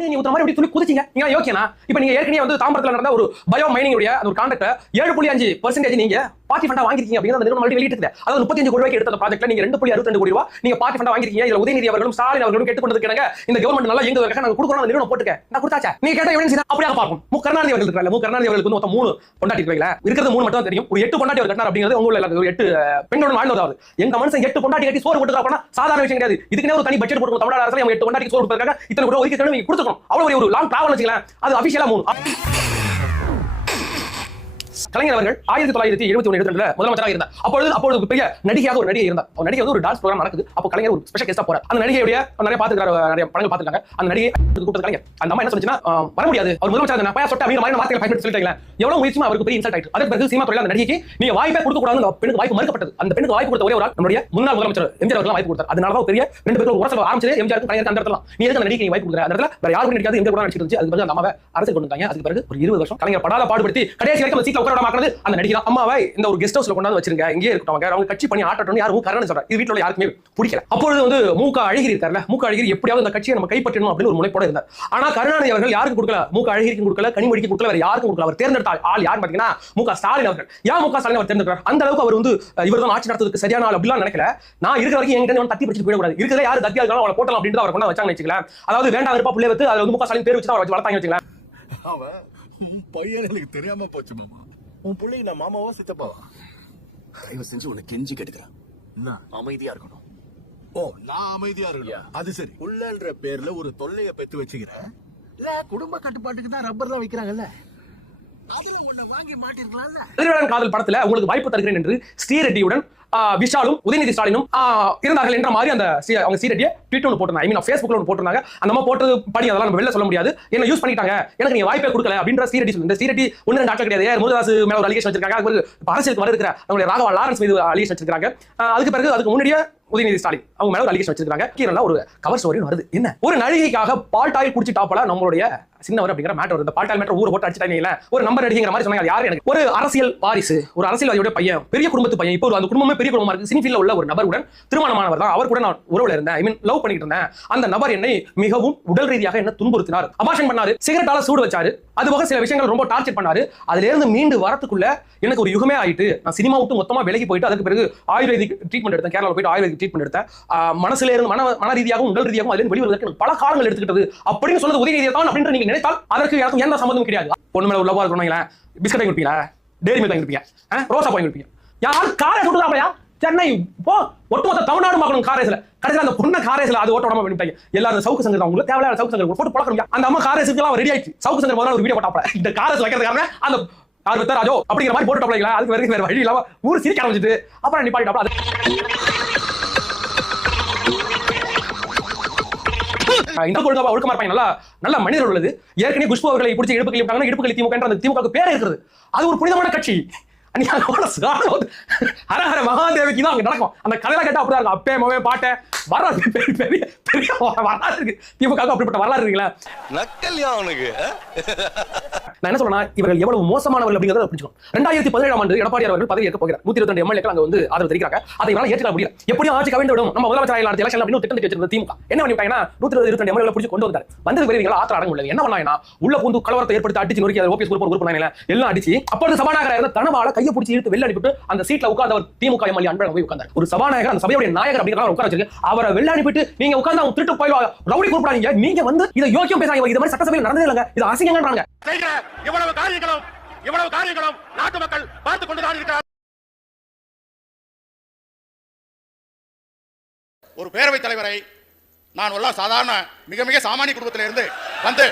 நீங்க ஊத்துற மாதிரி இப்படி துளி குதிச்சீங்க நீங்க யோக்கியனா? இப்ப நீங்க ஏற்கனவே வந்து தாம்பரத்துல நடந்த ஒரு பயோ மைனிங் உடைய அந்த ஒரு கான்ட்ராக்ட் 7.5% நீங்க பார்ட்டி ஃபண்டா வாங்கிருக்கீங்க அப்படிங்கிற அந்த நிறுவனம் வெளியிட்டு அதாவது 35 கோடி ரூபாய்க்கு எடுத்த அந்த ப்ராஜெக்ட்ல நீங்க 2.62 கோடி ரூபாய் நீங்க பார்ட்டி ஃபண்டா வாங்கிருக்கீங்க. இதுல உதயநிதி அவர்களும் ஸ்டாலின் அவர்களும் கேட்டுக்கொண்டதுக்கு இந்த கவர்மெண்ட் நல்லா இயங்குவதற்காக நாங்க கொடுக்குறோம் அந்த நிறுவனம் போட்டுக்க நான் கொடுத்தாச்சா? நீங்க கேட்ட எவிடன்ஸ் அப்படியே பார்ப்போம். மு கருணாநிதி அவர்கள் இருக்காங்க. மு கருணாநிதி அவர்களுக்கு வந்து மொத்தம் 3 பொண்டாட்டி இருக்காங்க. இருக்கிறது 3 மட்டும் தான் தெரியும். ஒரு 8 பொண்டாட்டி அவர் கட்டினார் அப்படிங்கிறது உங்க ஊர்ல ஒரு 8 பெண்களுடன் வாழ்ந்ததாவது. எங்க மனுஷன் 8 பொண்டாட்டி கட்டி சோறு போட்டுக்கா போனா சாதாரண விஷயம் கிடையாது. இதுக்குனே ஒரு தனி பட்ஜெட் போட்டு தமிழ்நாடு அரசு 8 பொண்டாட்டிக்கு சோறு போட்டுருக்காங்க. இத்தனை கூட ஒதுக்கி நீங்க கொடுத்துக்கணும். அவ்வளவு ஒரு லாங் டிராவல் வச்சுக்கலாம். அது அபிஷியலா 3. கலைஞர் அவர்கள் 1971-72 முதலமைச்சராக இருந்தார். அப்பொழுது பெரிய நடிகையாக ஒரு நடிகை இருந்தார். நடிகை வந்து ஒரு டான்ஸ் ப்ரோகிராம் நடக்குது. அப்போ கலைஞர் ஒரு ஸ்பெஷல் கெஸ்டா போறார். அந்த நடிகையுடைய நிறைய பாத்துக்கிறாரு, நிறைய படங்கள் பாத்துக்காங்க. அந்த நடிகை கூப்பிட்டு கலைஞர் அந்த அம்மா என்ன சொல்லுச்சுன்னா, வர முடியாது, அவர் முதலமைச்சர் நான் பையா சொட்ட அப்படிங்கிற மாதிரி வார்த்தைகளை பயன்படுத்தி சொல்லிட்டாங்க. எவ்வளவு முயற்சியும் அவருக்கு பெரிய இன்சல்ட் ஆயிட்டு. அதுக்கு பிறகு சினிமா துறையில அந்த நடிகைக்கு நீங்க வாய்ப்பே கொடுக்க கூடாது, அந்த பெண்ணுக்கு வாய்ப்பு மறுக்கப்பட்டது. அந்த பெண்ணுக்கு வாய்ப்பு கொடுத்த ஒரே ஒரு நம்முடைய முன்னாள் முதலமைச்சர் எம்ஜிஆர் அவர்கள் வாய்ப்பு கொடுத்தார். அதனால தான் பெரிய 2 பேருக்கு உரசல் ஆரம்பிச்சது எம்ஜிஆருக்கு கலைஞருக்கு அந்த இடத்துல. நீ எதுக்கு அந்த நடிகைக்கு வாய்ப்பு கொடுக்குற? அந்த இடத்துல வேற யாருக்கும் நினைக்காது எம்ஜிஆர் கூட நினைச்சிட்டு இருந்துச்சு. அதுக்கு பிறகு அந்த அம்மாவை அரசியல் கொண்டு வந்தாங்க. அதுக்கு பிறகு ஒரு 20 வருஷம் கலைஞர் படாத பாடுபடுத்தி கடைசி வரைக்கும் அந்த சீட்ல உட்கார மாட்டது அந்த நடிகை தான். அம்மாவை இந்த ஒரு கெஸ்ட் ஹவுஸ்ல கொண்டாந்து வச்சிருங்க, இங்கே இருக்கட்டும், அவங்க கட்சி பண்ணி ஆட்டட்டும் யாரும் கரணம் சொல்றாங்க. இது வீட்டுல யாருக்குமே பிடிக்கல. அப்பொழுது வந்து மூக அழகிரி இருக்காருல்ல, மூக அழகிரி எப்படியாவது இந்த கட்சியை நம்ம கைப்பற்றணும் அப்படின்னு ஒரு முனைப்போட இருந்தார். ஆனா கருணாநிதி அவர்கள் யாருக்கு கொடுக்கல? மூக அழகிரிக்கு கொடுக்கல, கனிமொழிக்கு கொடுக்கல, வேற யாருக்கும் கொடுக்கல. அவர் தேர்ந்தெடுத்த ஆள் யார் பாத்தீங்கன்னா மு க ஸ்டாலின் அவர்கள். ஏன் மு க ஸ்டாலின் அவர் தேர்ந்தெடுக்கிறார்? அந்த அளவுக்கு அவர் வந்து இவர்தான் ஆட்சி நடத்துறதுக்கு சரியான ஆள் அப்படிலாம் நினைக்கல. நான் இருக்கிற வரைக்கும் என்கிட்ட தட்டி பிடிச்சு போயிடக்கூடாது, இருக்கிற யாரு தத்தியா இருக்காலும் அவளை போட்டலாம் அப்படின்னு அவர் கொண்டு வச்சாங்க வச்சுக்கலாம். அதாவது வேண்டாம் இருப்பா பிள்ளை வைத்து அது மு க ஸ்டாலின் பேர் வச்சு அவர் வளர்த்தாங்க வச்சுக்கலாம். பையன் எனக்கு தெரியாம போச்சு மாமா. உன் பிள்ளைக்கு நான் மாமாவா சித்தப்பாவா? தயவு செஞ்சு உன்னை கெஞ்சி கேட்டுக்கிறேன், அமைதியா இருக்கணும். ஓ, நான் அமைதியா இருக்கணும். அது சரி, உள்ளன்ற பேர்ல ஒரு தொல்லைய பெத்து வச்சுக்கிறேன். இல்ல குடும்ப கட்டுப்பாட்டுக்கு தான் ரப்பர்லாம் வைக்கிறாங்கல்ல, அதுல உன்னை வாங்கி மாட்டிருக்கலாம்ல. திருவிழா காதல் படத்துல உங்களுக்கு வாய்ப்பு தருகிறேன் என்று ஸ்ரீரெட்டியுடன் விஷாலும் உதயநிதி ஸ்டாலினும் இருந்தார்கள் என்ற மாதிரி அந்த அவங்க ஸ்ரீரெட்டியை ட்வீட் ஒன்று போட்டிருந்தாங்க. ஐ மீன் ஃபேஸ்புக்ல ஒன்று போட்டிருந்தாங்க. அந்த மாதிரி போட்டது படி அதெல்லாம் நம்ம வெளில சொல்ல முடியாது. என்ன யூஸ் பண்ணிட்டாங்க, எனக்கு நீங்க வாய்ப்பே கொடுக்கல அப்படின்ற ஸ்ரீரெட்டி சொல்லி. இந்த ஸ்ரீரெட்டி 1-2 ஆட்கள் கிடையாது. முருகதாஸ் மேல ஒரு அலிகேஷன் வச்சிருக்காங்க. அதுக்கு அரசியலுக்கு வர இருக்கிற அவங்களுடைய ராகவா லாரன்ஸ் மீது அலிகேஷன் வச்சிருக்காங்க. அதுக்கு பிறகு அதுக்கு முன்னாடியே உதயநிதி ஸ்டாலின் அவங்க மேல ஒரு அலிகேஷன் வச்சிருக்காங்க. கீழே ஒரு கவர் ஸ்டோரி வருது. என்ன ஒரு நடிகைக்காக பால்டாயில் குடிச்சு டாப்பல நம்மளுடைய சின்னவர் அப்படிங்கிற மேட்டர். இந்த பால்டாயில் மேட்டர் ஊரை போட்டு அடிச்சுட்டாங்க. ஒரு நம்பர் அடிங்கிற மாதிரி சொன்னாங்க. யாரு எனக்கு ஒரு அரசியல் வாரிசு, ஒரு அரசியல்வாதியோட பையன், பெரிய குடும்பத்து பையன். இப்போ அந்த குடும்பமே பெரிய குடும்பமா இருக்கு. சினிஃபீல்ட்ல உள்ள ஒரு நபருடன் திருமணமானவர் தான். அவர் கூட நான் உறவுல இருந்தேன், ஐ மீன் லவ் பண்ணிட்டு இருந்தேன். அந்த நபர் என்னை மிகவும் உடல் ரீதியாக என்ன துன்புறுத்தினார், அபாஷன் பண்ணாரு, சிகரெட்டால சூடு வச்சாரு, அது போக சில விஷயங்கள் ரொம்ப டார்ச்சர் பண்ணாரு. அதுல இருந்து மீண்டு வரத்துக்குள்ள எனக்கு ஒரு யுகமே ஆயிட்டு. நான் சினிமா விட்டு மொத்தமா விலகி போயிட்டு அதுக்கு பிறகு ஆயுர்வேதிக் ட்ரீட்மெண்ட் எடுத்தேன். கேரளாவில் போயிட்டு ஆயுர்வேதிக் ட்ரீட்மெண்ட் எடுத்தேன். மனசுல இருந்து மன ரீதியாகவும் உடல் ரீதியாகவும் அதுல வெளிவருவதற்கு பல காலங்கள் எடுத்துக்கிட்டது அப்படின்னு சொன்னது உதயநிதியை தான் அப்படின்னு நீங்க நினைத்தால் அதற்கு எனக்கு எந்த சம்பந்தமும் கிடையாது. பொண்ணு மேல உள்ளவா இருக்கணும், பிஸ்கட் வாங்கி கொடுப்பீங்களா, டேரி மில்க் வாங்கி கொடுப்பீங்க, ரோசா வாங்கி கொடுப்பீங்க. யார் காரை சுட்டுறாப்பையா? சென்னை போ, ஒட்டுமொத்த தமிழ்நாடு பார்க்கணும் காரேஸ்ல. கடைசியில் அந்த பொண்ணை காரேஸ்ல அது ஓட்ட உடம்பு பண்ணிட்டாங்க. எல்லாரும் சவுக்கு சங்கர் தான் உங்களுக்கு தேவையான சவுக்கு சங்கர் போட்டு பழக்கணும். அந்த அம்மா காரேசுக்கு ரெடி ஆயிடுச்சு. சவுக்கு சங்கர் முதல்ல ஒரு வீடியோ போட்டாப்ல இந்த காரேஸ் வைக்கிறதுக்காக அந்த யார் வித்தா ராஜோ அப்படிங்கிற மாதிரி போட்டு டாப்ல. அதுக்கு வரைக்கும் வேற வழி இல்லாம ஊர் சிரிக்க ஆரம்பிச்சிட்டு அப்புறம் நிப்பாட்டிட்டாப்ல. இந்த கொள்கை ஒழுக்கமா இருப்பாங்க, நல்ல மனிதர் உள்ளது. ஏற்கனவே குஷ்பு அவர்களை பிடிச்சி இடுப்பு கிளிப்பாங்க. இடுப்பு கிளி திமுக அந்த திமுக பேர் இருக்கிறது. அது ஒரு புனிதமான கட்சி. ஹரஹர மகாதேவிக்கு தான் அங்க நடக்கும். அந்த கதையில கேட்டா அப்படிதான் இருக்கும். அப்பே மோவே பாட்டை வரலாறு பெரிய பெரிய வரலாறு இருக்கு. திமுக அப்படிப்பட்ட வரலாறு இருக்குங்களா? நக்கல்யா அவனுக்கு. நான் என்ன சொல்றேன்னா, இவர்கள் எவ்வளவு மோசமானவர்கள் அப்படிங்கறத புரிஞ்சுக்கணும். 2017ஆம் ஆண்டு எடப்பாடி அவர்கள் பதவி ஏற்க போகிறார். 122 எம்எல்ஏக்கள் அங்க வந்து ஆதரவு தெரிவிக்கிறாங்க. அதை இவரால் ஏற்றுக்க முடியல. எப்படியும் ஆட்சி கவிழ்ந்து விடும், நம்ம முதலமைச்சர் நடத்திய எலெக்ஷன் அப்படின்னு திட்டம் வச்சிருந்த திமுக என்ன பண்ணிட்டாங்கன்னா 122 எம்எல்ஏக்களை பிடிச்சி கொண்டு வந்தாரு. வந்தது பெரியவங்களா ஆத்திர அடங்க முடியல. என்ன பண்ணாங்கன்னா உள்ள பூந்து கலவரத்தை ஏற்படுத்தி அடிச்சு நொறுக்கி அதை ஓபிஎஸ் குரூப் எல்லாம் அடிச்சு அப்பொழுது சபாநாயகர் இருந்த தனபால கையை பிடிச்சி இழுத்து வெளில அனுப்பிட்டு அந்த சீட்ல உட்கார்ந்தவர் திமுக எம்எல்ஏ அன்பழகன் போய் உட்கார்ந்தார். ஒரு சபாநாயகர் அந்த சபையுடைய நாயகர் அப்படிங்கிற உட்கார வச்சிருக்கு. அவரை வெளில அனுப்பிட்டு நீங்க உட்கார்ந்து அவங்க திருட்டு போய் ரவுடி கூப்பிடாதீங்க, நீங்க வந்து இதை யோக்கியம் பேசாங்க. இது மாதிரி சட்டசபையில் நடந்ததே இல்லைங்க, இது அசிங்கங்கன்றாங்க. இவ்வளவு காரியங்களும் நாட்டு மக்கள் பார்த்துக் கொண்டுதான் இருக்கிறார். ஒரு பேரவைத் தலைவரை நான் உள்ள சாதாரண மிக மிக சாமானிய குடும்பத்தில் இருந்து வந்து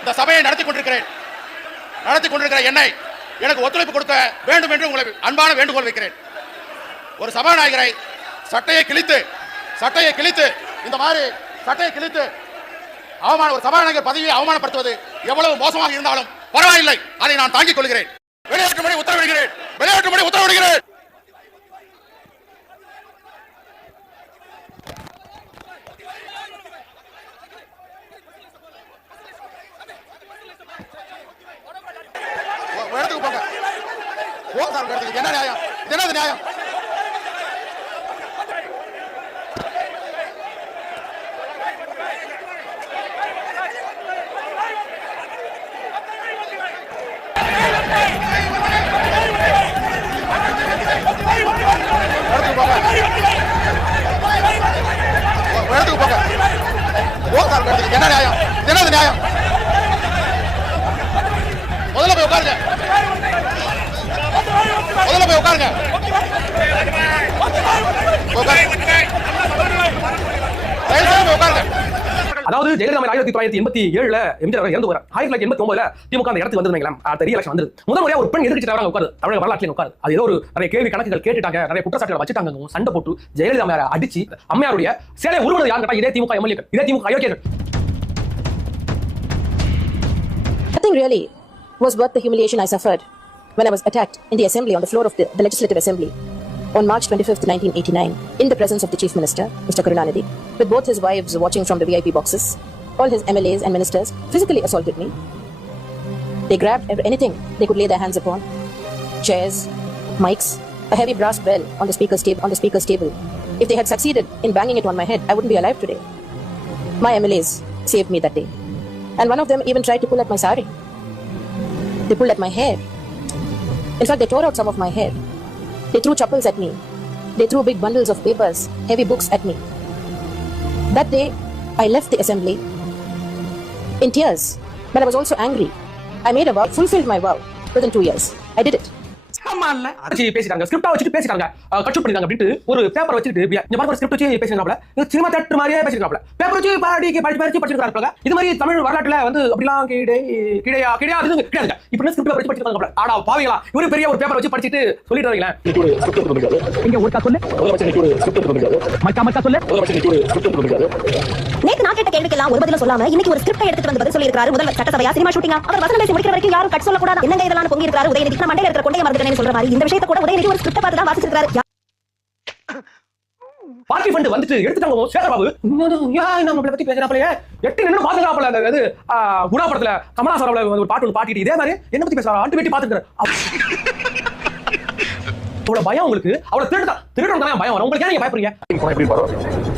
இந்த சபையை நடத்தி கொண்டிருக்கிற என்னை எனக்கு ஒத்துழைப்பு கொடுக்க வேண்டும் என்று உங்களை அன்பான வேண்டுகோள் வைக்கிறேன். ஒரு சபாநாயகரை சட்டையை கிழித்து இந்த மாதிரி சட்டையை கிழித்து ஒரு சபாநாயகர் பதவியை அவமானப்படுத்துவது எவ்வளவு மோசமாக இருந்தாலும் பரவாயில்லை, அதை நான் தாங்கிக் கொள்கிறேன். வெளியேற்றும்படி உத்தரவிடுகிறேன். என்ன நியாயம்? என்னது நியாயம்? இடத்துக்கு போங்க. என்ன நியாயம்? என்னது நியாயம்? முதல்ல போய் உட்காருங்க. முதல்ல போய் உட்காருங்க. அதாவது ஜெயலலிதா 1987 எம்ஜிஆர் இறந்து போறார். 1989 திமுக அந்த இடத்துக்கு வந்ததுங்களா அடுத்த ரீஎலக்ஷன் வந்தது. முதல் முறையா ஒரு பெண் எதிர்க்கட்சி தலைவராக உட்காரு தமிழக வரலாற்றில் உட்காரு. அது ஏதோ ஒரு நிறைய கேள்வி கணக்குகள் கேட்டுட்டாங்க, நிறைய குற்றச்சாட்டுகள் வச்சுட்டாங்க, சண்டை போட்டு ஜெயலலிதா மேல அடிச்சு அம்மையாருடைய சேலை உருவது யாரு கேட்டா இதே திமுக எம்எல்ஏக்கள், இதே திமுக அயோக்கியர்கள். Nothing really was worth the humiliation I suffered when I was attacked in the assembly on the floor of the Legislative Assembly on March 25th, 1989, in the presence of the Chief Minister, Mr. Karunanidhi, with both his wives watching from the VIP boxes. All his MLAs and ministers physically assaulted me. They grabbed anything they could lay their hands upon: chairs, mics, a heavy brass bell on the speaker's table. If they had succeeded in banging it on my head, I wouldn't be alive today. My MLAs saved me that day. And one of them even tried to pull at my sari. They pulled at my hair. In fact, they tore out some of my hair. They threw chappals at me. They threw big bundles of papers, heavy books at me. That day, I left the assembly in tears, but I was also angry. I made a vow, fulfilled my vow within 2 years. I did it. பேசிட்டாங்க, ஸ்கிரிப்டா வச்சுட்டு பேசிட்டாங்க, cut பண்ணிட்டாங்க அப்படிட்டு ஒரு paper வச்சுட்டு இங்க பாருங்க script வச்சு பேசினாப்ல, cinema theatre மாதிரியே பேசினாப்ல, பேப்பர் வச்சு படிச்சிருக்காங்க. இது மாதிரி தமிழ் வரலாற்றுல வந்து அப்படிலாம் கிடையாது. இப்படி ஸ்கிரிப்ட் வச்சு படிச்சிருக்காங்க. ஆடா பாவீங்களா, இவரு பெரிய ஒரு பேப்பர் வச்சு படிச்சிட்டு சொல்லிட்டு வரீங்களா? இங்க ஒருக்கா சொல்லு, மக்கா சொல்லு. நேத்து நான் கேட்ட கேள்விக்கெல்லாம் ஒரு பதில சொல்லாம இன்னைக்கு ஒரு ஸ்கிரிப்ட் எடுத்துட்டு வந்து பதில் சொல்லி இருக்காரு முதல்வர். சட்டசபையா சினிமா ஷூட்டிங்கா? அவர் வசனம் பேசி முடிக்கிற வரைக்கும் யாரும் கட் சொல்ல கூடாது. என்னங்க இதெல்லாம் பொங்கி இருக்காரு உதயநிதி. நான் மண்டையில இருக்கிற கொண்டைய மறந்துட்டேன்னு சொல்ற மாதிரி இந்த விஷயத்தை கூட உதயநிதி ஒரு ஸ்கிரிப்ட் பார்த்து தான் வாசிச்சிருக்காரு. பார்ட்டி ஃபண்ட் வந்துட்டு எடுத்துட்டாங்க சேகர்பாபு. நம்மளை பத்தி பேசுறாப்லையே 8 நிமிடம் பாத்துக்கிறாப்ல. அந்த குணா படத்துல கமலாசரவுல ஒரு பாட்டு பாட்டிட்டு இதே மாதிரி என்ன பத்தி பேசுறாரு ஆட்டு வெட்டி பாத்துக்கிறாரு. அவ்வளவு பயம் உங்களுக்கு, அவ்வளவு திருடன் தான் பயம் வரும் உங்களுக்கு. ஏன் நீங்க பயப்படுறீங்க?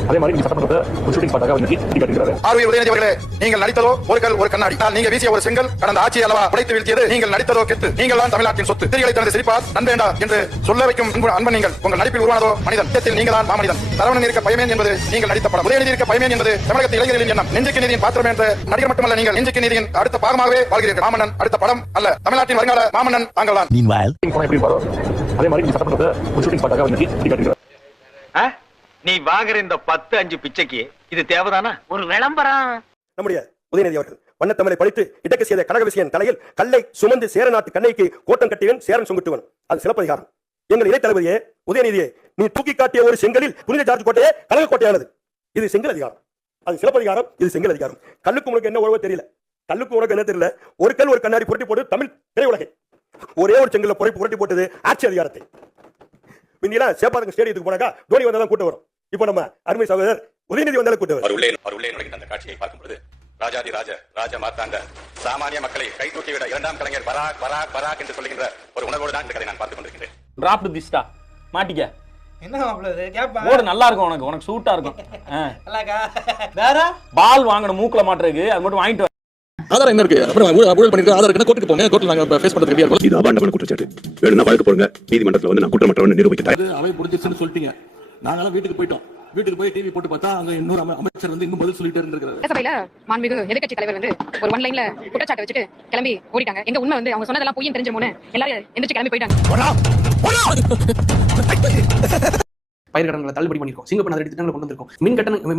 அதே மாதிரி நீங்க சட்டமன்றத்தை ஒரு ஷூட்டிங் ஸ்பாட்டாக வந்து கட்டிக்கிறாரு. ஆர்வி உதயநிதி அவர்களே, நீங்கள் நடித்ததோ ஒரு கல் ஒரு கண்ணாடி. நீங்க வீசிய ஒரு செங்கல் கடந்த ஆட்சி அளவா உடைத்து வீழ்த்தியது. நீங்கள் நடித்ததோ கெத்து. நீங்கள் தான் தமிழ்நாட்டின் சொத்து. திரிகளை தனது சிரிப்பார் நண்பேண்டா என்று சொல்ல வைக்கும் அன்பன் நீங்கள். உங்கள் நடிப்பில் உருவானதோ மனிதன். நீங்கள் தான் மாமனிதன். சரவணன் இருக்க பயமேன் என்பது நீங்கள் நடித்த படம். உதயநிதி இருக்க பயமேன் என்பது தமிழகத்தில் இளைஞர்களின் எண்ணம். நெஞ்சுக்கு நீதியின் பாத்திரம் என்ற நடிகர் மட்டுமல்ல, நீங்கள் நெஞ்சுக்கு நீதியின் அடுத்த பாகமாகவே வாழ்கிறீர்கள். மாமன்னன் அடுத்த படம் அல்ல, தமிழ்நாட்டின் வருங்கால மாமன்னன் தாங்கள் தான். அதே மாதிரி நீங்க சட்டமன்றத்தை ஒரு ஷூட்டிங் ஸ்பாட்டாக வந்து கட்டிக்கிறாரு. நீ வாங்குற இந்த 10-5 பிச்சைக்கு இது தேவைதானா? ஒரு விளம்பரம். நம்முடைய உதயநிதி அவர்கள் வண்ணத்தமிழை படித்து இடக்கு செய்த கனகவிசியன் தலையில் கல்லை சுமந்து சேர நாட்டு கண்ணைக்கு கோட்டம் கட்டியவன் சேரன் சுங்குட்டுவன். அது சிலப்பதிகாரம். எங்கள் இணை தளபதியே உதயநிதியே, நீ தூக்கி காட்டிய ஒரு செங்கலில் புனித ஜார்ஜ் கோட்டையே கனக கோட்டையானது. இது செங்கல் அதிகாரம், அது சிலப்பதிகாரம், இது செங்கல் அதிகாரம். கல்லுக்கு உனக்கு என்ன உறவு தெரியல, கல்லுக்கு உனக்கு என்ன தெரியல. ஒரு கல் ஒரு கண்ணாடி புரட்டி போட்டு தமிழ் திரையுலகை ஒரே ஒரு செங்கல்ல புரட்டி போட்டது ஆட்சி அதிகாரத்தை. முன்னெல்லாம் சேப்பாக்கம் ஸ்டேடியத்துக்கு போனாக்கா தோனி வந்தாலும் கூட்டம் வரும். இப்போ நம்ம அருமை சகோதரர் உதயநிதி வந்தாலும் கூட்டம் வரும். உள்ளே நுழைகின்ற அந்த காட்சியை பார்க்கும்போது ராஜாதி ராஜ மார்த்தாண்ட சாமானிய மக்களை கை தூக்கி விட இரண்டாம் கலைஞர் பராக் பராக் பராக் என்று சொல்லுகின்ற ஒரு உணர்வோடு தான் இந்த கதை நான் பார்த்துக் கொண்டிருக்கிறேன். டிராப்ட் திஸ்டா மாட்டிக்க. என்ன மாப்ளது கேப்பா? ஓடு நல்லா இருக்கும், உனக்கு சூட்டா இருக்கும். வேற பால் வாங்கணும் மூக்குல மாட்டுறதுக்கு, அது மட்டும் வாங்கிட்டு ஆதாரம் என்ன இருக்கு? அப்புறம் ஊழல் பண்ணிருக்க ஆதாரம் என்ன? கோர்ட்டுக்கு போங்க, கோர்ட்ல நாங்க ஃபேஸ் பண்றது ரெடியா இருக்கோம். இது அபாண்டமான குற்றச்சாட்டு. வேணும்னா வழக்கு போடுங்க, நீதிமன்றத்தில் வந்து நான் குற்றமற்றவன் நிரூபிக்கிறேன். அவை புரிஞ்சிருச்சுன்னு சொல்லிட்டீங்க. நாங்களாம் வீட்டுக்கு போயிட்டோம். வீட்டுக்கு போய் டிவி போட்டு பார்த்தா அங்க இன்னொரு அமைச்சர் வந்து இன்னும் பதில் சொல்லிட்டே இருந்திருக்காரு. சபையில மாண்புமிகு எதிர்க்கட்சி தலைவர் வந்து ஒரு ஒன் லைன்ல குற்றச்சாட்டு வச்சுட்டு கிளம்பி ஓடிட்டாங்க. எங்க உண்மை வந்து அவங்க சொன்னதெல்லாம் பொய்ன்னு தெரிஞ்ச மூணு எல்லாரும் எந்திரிச்சு கிளம்பி போயிட்டாங்க. பயிர்கடன்களை தள்ளுபடி பண்ணிருக்கோம், சிங்கப்பூர் அதிரடி திட்டங்களை கொண்டு வந்திருக்கோம்.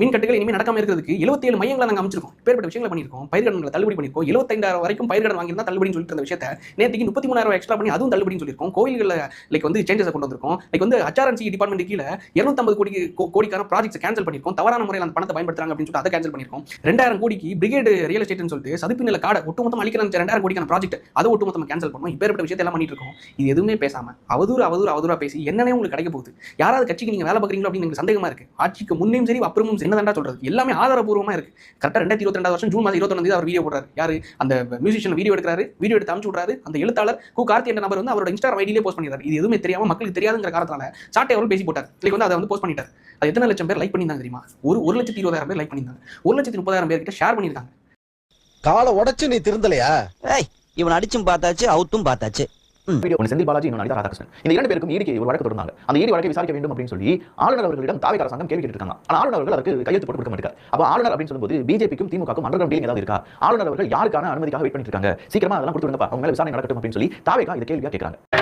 மின் கட்டுகள் இனிமேல் நடக்காம இருக்கிறதுக்கு 77 மையங்களை நாங்கள் அமைச்சிருக்கோம். பேர்பட்ட விஷயங்களை பண்ணிருக்கோம். பயிர்கடன்களை தள்ளுபடி பண்ணிருக்கோம். 75,000 வரைக்கும் பயிர்கடன் வாங்கியிருந்தா தள்ளுபடின்னு சொல்லிட்டு இருந்த விஷயத்தை நேற்றுக்கு 33,000 எக்ஸ்ட்ரா பண்ணி அதுவும் தள்ளுபடின்னு சொல்லியிருக்கோம். கோயில்களில் லைக் வந்து சேஞ்சஸ் கொண்டு வந்திருக்கோம். லைக் வந்து HRNC டிபார்ட்மெண்ட் கீழே 250 கோடிக்கான ப்ராஜெக்ட்ஸ் கேன்சல் பண்ணிருக்கோம். தவறான முறையில் அந்த பணத்தை பயன்படுத்துறாங்க அப்படின்னு சொல்லிட்டு அதை கேன்சல் பண்ணிருக்கோம். 2000 கோடிக்கு பிரிகேடு ரியல் எஸ்டேட்னு சொல்லிட்டு சதுப்பு நில காடை ஒட்டுமொத்தம் அளிக்கிற 2000 கோடிக்கான ப்ராஜெக்ட் அதை ஒட்டுமொத்தம் கேன்சல் பண்ணோம். இப்பேற்பட்ட விஷயத்தை எல்லாம் பண்ணிட்டு இருக்கோம். இது எதுவுமே பேசாம அவதூறா பேசி என்னன்னே உங்களுக்கு கிடைக்க போகுது. யாராவது கட்சிக்கு நீங்க வேலை பார்க்குறீங்களோ அப்படின்னு சந்தேகமா இருக்கு. ஆட்சிக்கு முன்னையும் சரி அப்புறமும் என்னதான்டா சொல்றது, எல்லாமே ஆதாரபூர்வமா இருக்கு. கரெக்டா 2022 வருஷம் ஜூன் மாதம் 21 அவர் வீடியோ போடுறாரு. யாரு அந்த மியூசிஷியன் வீடியோ எடுக்கிறாரு, வீடியோ எடுத்து அனுப்பிச்சு விடுறாரு. அந்த எழுத்தாளர் கார்த்தி என்ற நபர் வந்து அவரோட இன்ஸ்டாகிராம் ஐடியிலே போஸ்ட் பண்ணிடுறாரு. இது எதுவுமே தெரியாம மக்களுக்கு தெரியாதுங்கிற காரணத்தால சாட்டை அவர்கள் பேசி போட்டார். லைக் வந்து அதை வந்து போஸ்ட் பண்ணிட்டார். அது எத்தனை லட்சம் பேர் லைக் பண்ணியிருந்தாங்க தெரியுமா? 1,20,000 பேர் லைக் பண்ணியிருந்தாங்க. 1,30,000 பேர் கிட்ட ஷேர் பண்ணியிருக்காங்க. காலை உடைச்சு நீ திருந்தலையா? இவன் அடிச்சும் பார்த்தாச்சு, அவுத்தும் பார்த்தாச்சு. செந்தில் பாலாஜி இன்னும் அனிதா ராதாகிருஷ்ணன் இந்த 2 பேருக்கும் ஈடிக்கு ஒரு வழக்கு தொடர்ந்தாங்க. அந்த ஈடி வழக்கை விசாரிக்க வேண்டும் அப்படின்னு சொல்லி ஆளுநர் அவர்களிடம் தாவேகா அரசாங்கம் கேள்வி கேட்டிருக்காங்க. ஆனால் ஆளுநர் அவர்கள் அதுக்கு கையெழுத்து போட்டு கொடுக்க மாட்டாங்க. அப்ப ஆளுநர் அப்படின்னு சொல்லும்போது பிஜேபிக்கும் திமுகவுக்கும் அண்டர் கிரவுண்ட் டீலிங் ஏதாவது இருக்கா? ஆளுநர் அவர்கள் யாருக்கான அனுமதிக்காக வெயிட் பண்ணிட்டு இருக்காங்க? சீக்கிரமா அதெல்லாம் கொடுத்துருங்கப்பா, அவங்க மேல விசாரணை நடக்கட்டும் அப்படின்னு சொல்லி தாவேகா இந்த கேள்வியா கேட்கறாங்க.